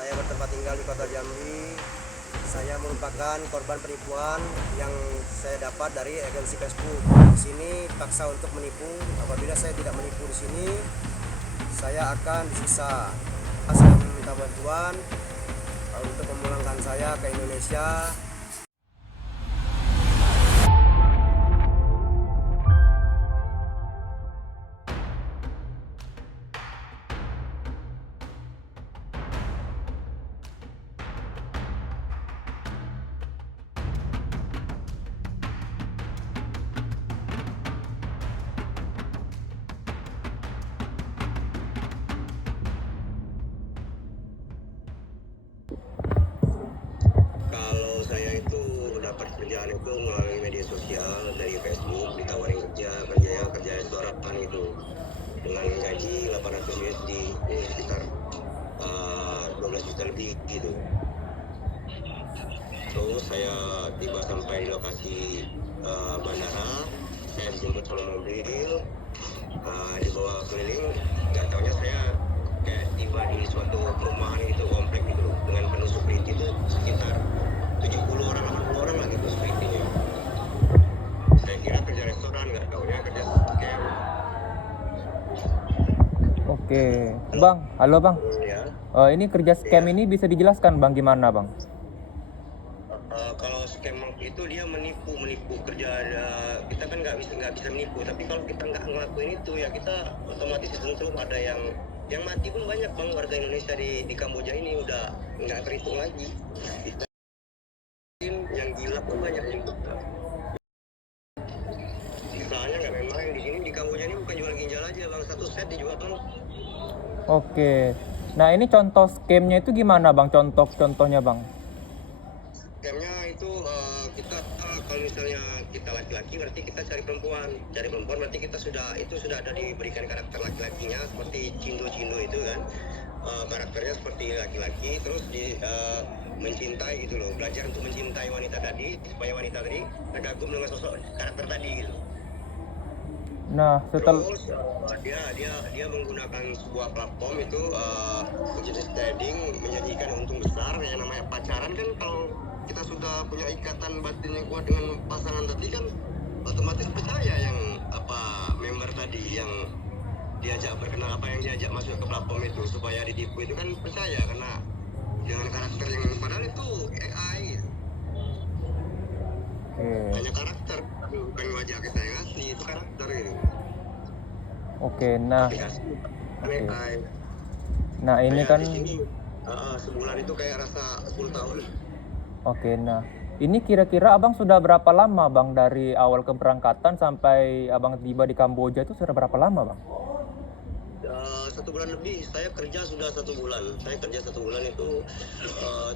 Saya bertempat tinggal di Kota Jambi. Saya merupakan korban penipuan yang saya dapat dari agensi Facebook. Di sini paksa untuk menipu. Apabila saya tidak menipu di sini, saya akan disiksa. Saya meminta bantuan untuk memulangkan saya ke Indonesia. Kalau saya itu dapat kerjaan itu melalui media sosial dari Facebook, ditawarin kerja restoran itu dengan gaji 800 USD, ini sekitar 12 juta lebih gitu. Terus saya tiba sampai di lokasi bandara, saya dijemput sama mobil, dibawa keliling. Gak taunya saya kayak tiba di suatu perumahan itu, komplek gitu, dengan penuh security itu sekitar 70 orang, 80 orang lah gitu security-nya. Saya kira kerja restoran, gak taunya kerja scam. Oke, Bang. Halo, Bang. Ya. Ini kerja scam ini bisa dijelaskan, Bang, gimana, Bang? Kalau scam itu dia menipu kerja, kita kan nggak bisa menipu, tapi kalau kita nggak ngelakuin itu ya kita otomatis disentuh. Ada yang mati pun banyak, Bang, warga Indonesia di Kamboja ini udah nggak terhitung lagi. Kita yang gila pun banyak juga. Soalnya nggak main-main di sini, di Kamboja ini bukan jual ginjal aja, Bang, satu set dijual, Bang. Oke. Nah, ini contoh scamnya itu gimana, Bang? Contohnya, Bang? Scamnya itu kita kalau misalnya kita laki-laki berarti kita cari perempuan berarti kita sudah ada diberikan karakter laki-lakinya seperti cindo itu kan, karakternya seperti laki-laki, terus mencintai gitu loh, belajar untuk mencintai wanita tadi supaya wanita tadi terkagum dengan sosok karakter tadi gitu. Nah, setelah Terus dia menggunakan sebuah platform itu jenis trading, menjanjikan untung besar. Yang namanya pacaran kan, kalau kita sudah punya ikatan batin yang kuat dengan pasangan tadi kan otomatis percaya yang member tadi yang diajak berkenal, yang diajak masuk ke platform itu supaya ditipu itu kan percaya karena dengan karakter yang padahal itu AI. Hanya karakter, bukan wajah kita yang asli, itu karakter gitu. Oke, nah, AI. nah ini Kayak kan, di sini sebulan itu kayak rasa 10 tahun. oke, nah, ini kira-kira Abang sudah berapa lama, Bang, dari awal keberangkatan sampai Abang tiba di Kamboja itu sudah berapa lama, Bang? 1 bulan lebih. Saya kerja sudah 1 bulan. Saya kerja 1 bulan itu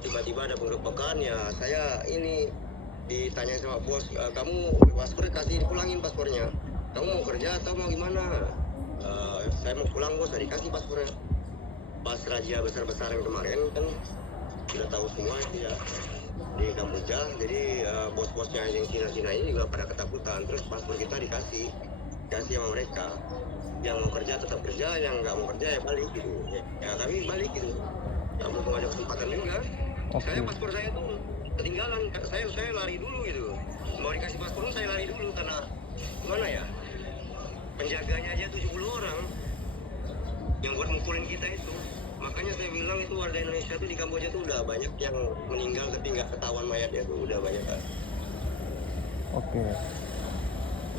tiba-tiba ada penggerbekan ya. Saya ini ditanya sama bos, kamu paspor kasih dipulangin paspornya. Kamu mau kerja atau mau gimana? Saya mau pulang, bos. Saya dikasih paspornya. Pas razia besar-besaran kemarin kan sudah tahu semua itu ya di Kamboja. Jadi bos-bosnya yang Cina ini juga pada ketakutan. Terus paspor kita dikasih sama mereka. Yang mau kerja tetap kerja, yang nggak mau kerja ya balik gitu. Ya kami balik gitu. Nggak mau ada kesempatan juga. Saya paspor saya tuh ketinggalan. Saya lari dulu gitu. Mau dikasih paspor saya lari dulu karena gimana ya? Penjaganya aja 70 orang yang buat mukulin kita itu. Makanya saya bilang itu warga Indonesia tuh di Kamboja tuh udah banyak yang meninggal tapi nggak ketahuan mayatnya tuh, udah banyak kan. Oke.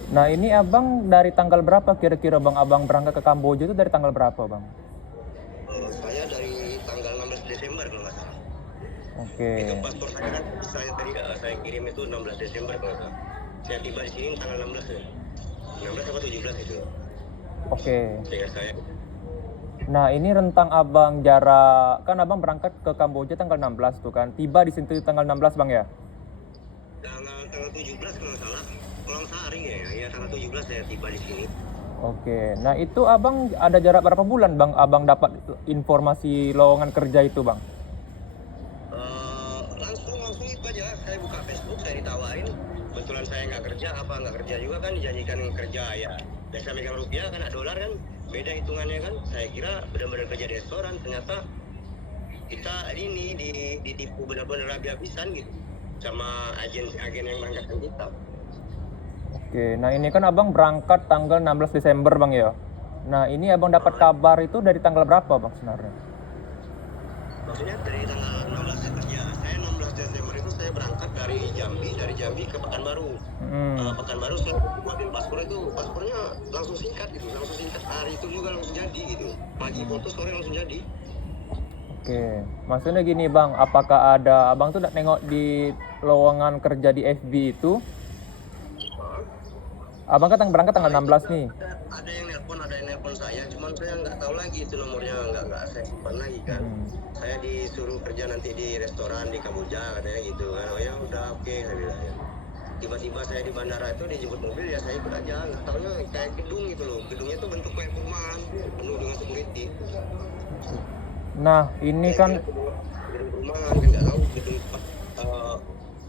Nah, ini Abang dari tanggal berapa kira-kira, Bang? Abang berangkat ke Kamboja itu dari tanggal berapa, Bang? Saya dari tanggal 16 Desember kalau nggak salah. Oke. Itu paspor saya kan saya tadi saya kirim itu 16 Desember kalau nggak salah. Saya tiba di sini tanggal 16 ya. 16 atau 17 itu. Oke. Sehingga saya Nah, ini rentang Abang jarak, kan Abang berangkat ke Kamboja tanggal 16 tuh kan. Tiba di situ tanggal 16, Bang, ya? tanggal 17 kalau nggak salah. Pulang sehari ya tanggal 17 saya tiba di sini. Oke. Nah, itu Abang ada jarak berapa bulan, Bang, Abang dapat informasi lowongan kerja itu, Bang? Langsung itu aja. Saya buka Facebook, saya ditawarin. Kebetulan saya nggak kerja juga kan, dijanjikan kerja ya. Biasa megang rupiah kan, dolar kan beda hitungannya kan. Saya kira benar-benar kerja di restoran, ternyata kita ini ditipu benar-benar habis-habisan gitu sama agen-agen yang berangkatkan kita. Oke, nah ini kan abang berangkat tanggal 16 Desember bang ya. Nah ini abang dapat kabar itu dari tanggal berapa bang sebenarnya? Maksudnya dari tanggal 16 Desember ya, saya 16 Desember itu saya berangkat dari Jambi ke Pekanbaru. Pekanbaru saya buatin paspornya langsung singkat hari itu juga langsung jadi gitu. Pagi foto sore langsung jadi. Oke, maksudnya gini bang, apakah ada abang tuh nengok di lowongan kerja di FB itu? Abang kan berangkat tanggal 16 nih. Ada yang nelpon saya, cuman saya nggak tahu lagi itu nomornya, nggak saya simpan lagi kan. Saya disuruh kerja nanti di restoran di Kamboja katanya gitu kan. Oh ya udah oke, saya bilang ya. Tiba-tiba saya di bandara itu dijemput mobil ya saya ikut aja, nggak taunya kayak gedung gitu loh. Gedungnya tuh bentuk kayak perumahan, penuh dengan security. Nah ini kan gedung perumahan, nggak tahu gedung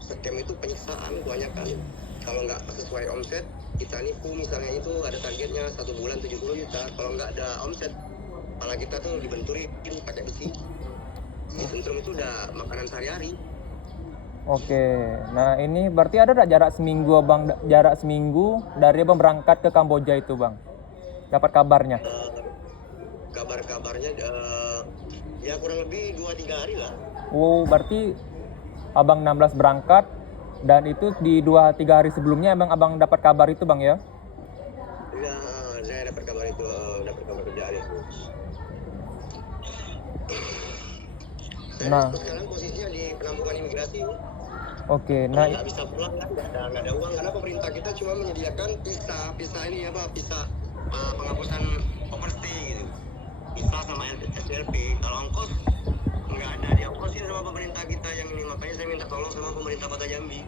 scam itu penyiksaan kebanyakan. Kalau nggak sesuai omset kita nipu, misalnya itu ada targetnya 1 bulan 70 juta, kalau nggak ada omset kepala kita tuh dibenturin pakai besi. Disentrum itu udah makanan sehari-hari. oke, nah ini berarti ada nggak jarak seminggu dari abang berangkat ke Kamboja itu bang? Dapat kabarnya? Kabarnya ya kurang lebih 2-3 hari lah. Oh berarti abang 16 berangkat dan itu di 2-3 hari sebelumnya abang dapat kabar itu bang ya? Ya, saya dapat kabar kerjaan itu. Nah, sekarang posisinya di penampungan imigrasi. Oke, nah nggak bisa pulang kan, nggak ada uang karena pemerintah kita cuma menyediakan visa ini penghapusan overstay gitu, visa sama SLP. Kalau ongkos nggak ada diongkosin sama pemerintah kita yang ini, makanya saya minta tolong sama pemerintah Kota Jambi.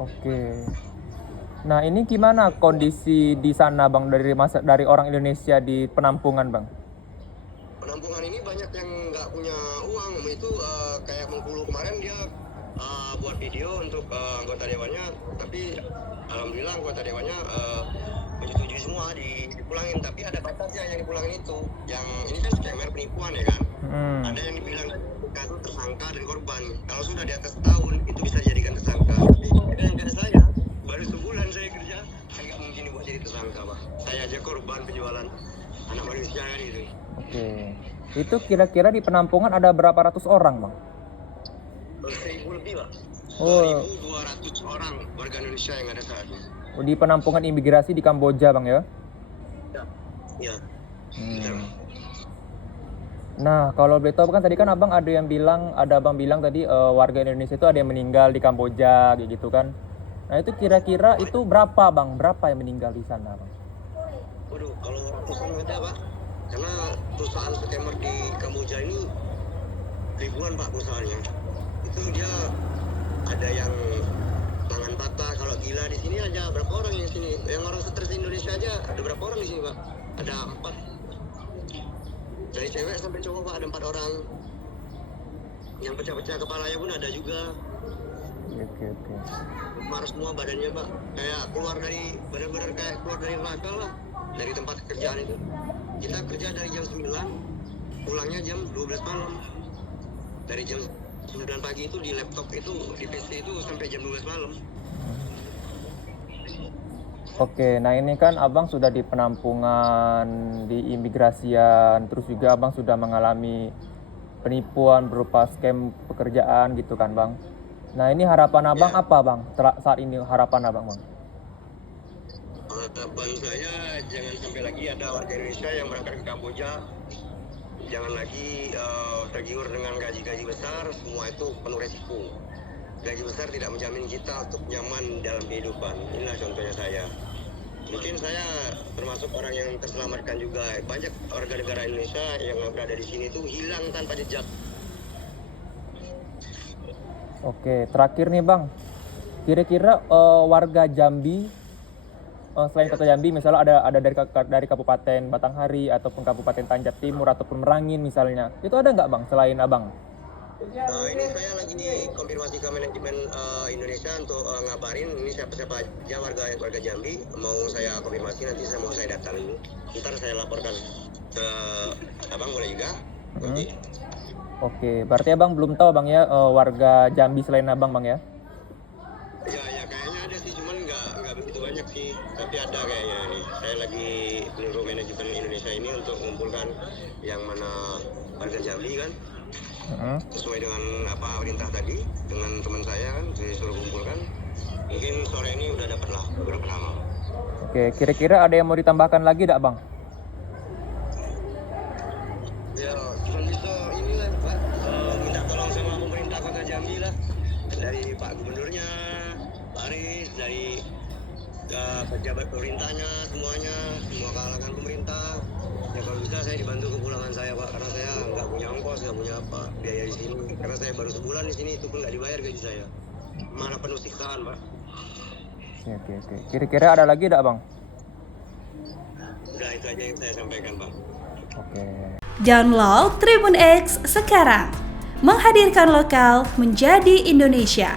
oke. Nah ini gimana kondisi di sana bang dari orang Indonesia di penampungan bang? Penampungan ini banyak yang nggak punya uang, itu kayak Bengkulu kemarin dia buat video untuk anggota dewannya, tapi alhamdulillah anggota dewannya menyetujui semua dipulangin, tapi ada batasnya yang dipulangin itu. Yang ini kan scammer penipuan ya kan. Ada yang dibilang kasus tersangka dari korban. Kalau sudah di atas tahun itu bisa dijadikan tersangka. Tapi ada yang kayak saya baru sebulan saya kerja, saya nggak mungkin dibuat jadi tersangka pak. Saya aja korban penjualan anak manusia kan itu. Oke, itu kira-kira di penampungan ada berapa ratus orang bang? 1.000 lebih pak. Oh. 200 orang warga Indonesia yang ada saat ini. Di penampungan imigrasi di Kamboja bang ya? Ya. Nah kalau boleh tahu kan tadi kan abang bilang tadi warga Indonesia itu ada yang meninggal di Kamboja gitu kan? Nah itu kira-kira itu berapa bang? Berapa yang meninggal di sana bang? Waduh, kalau ratusan ada pak, karena perusahaan scammer di Kamboja ini ribuan pak perusahaannya. Itu dia ada yang tangan patah, kalau gila di sini aja berapa orang yang sini? Yang orang stres di Indonesia aja ada berapa orang di sini pak? Ada 4. Dari cewek sampai cowok pak ada 4 orang. Yang pecah-pecah kepalanya pun ada juga. Oke. Marah semua badannya pak, kayak benar-benar kayak keluar dari neraka lah, dari tempat kerjaan itu. Kita kerja dari jam 9, pulangnya jam 12 malam. Dari jam 9 pagi itu di laptop itu, di PC itu sampai jam 12 malam. Oke, nah ini kan abang sudah di penampungan di imigrasian, terus juga abang sudah mengalami penipuan berupa scam pekerjaan gitu kan bang. Nah ini harapan abang apa bang? Saat ini harapan abang bang? Harapan saya jangan sampai lagi ada warga Indonesia yang berangkat ke Kamboja. Jangan lagi tergiur dengan gaji-gaji besar, semua itu penuh resiko. Gaji besar tidak menjamin kita untuk nyaman dalam kehidupan. Inilah contohnya saya. Mungkin saya termasuk orang yang terselamatkan juga. Banyak warga negara Indonesia yang berada di sini itu hilang tanpa jejak. Oke, terakhir nih bang, kira-kira warga Jambi selain kota Jambi, misalnya ada dari Kabupaten Batanghari ataupun Kabupaten Tanjab Timur ataupun Merangin misalnya, itu ada nggak bang selain abang? Ini saya lagi dikonfirmasi ke manajemen Indonesia untuk ngabarin ini siapa-siapa aja warga Jambi mau saya konfirmasi, nanti saya datang ini. Ntar saya laporkan ke abang boleh juga. Oke. Oke, berarti abang belum tahu bang ya warga Jambi selain abang bang ya? Ya kayaknya ada sih, cuman nggak begitu banyak sih. Tapi ada kayaknya nih. Saya lagi menurut manajemen Indonesia ini untuk mengumpulkan yang mana warga Jambi kan, sesuai dengan apa perintah tadi dengan teman saya kan, saya suruh kumpulkan. Mungkin sore ini udah dapat lah beberapa nama. Oke, kira-kira ada yang mau ditambahkan lagi tidak bang? Ya, cuma bisa inilah Pak, minta tolong sama pemerintah Kota Jambi lah, dari Pak Gubernurnya, Pak Aris, dari pejabat pemerintahnya, semuanya, semua kalangan pemerintah. Ya kalau bisa saya dibantu kepulangan saya Pak, karena saya nggak punya ongkos, nggak punya apa biaya di sini. Karena saya baru sebulan di sini, itu pun nggak dibayar gaji saya. Mana penuh siksaan Pak. Oke. Kira-kira ada lagi tidak bang? Udah itu aja yang saya sampaikan Pak. Oke. Download Tribun X sekarang, menghadirkan lokal menjadi Indonesia.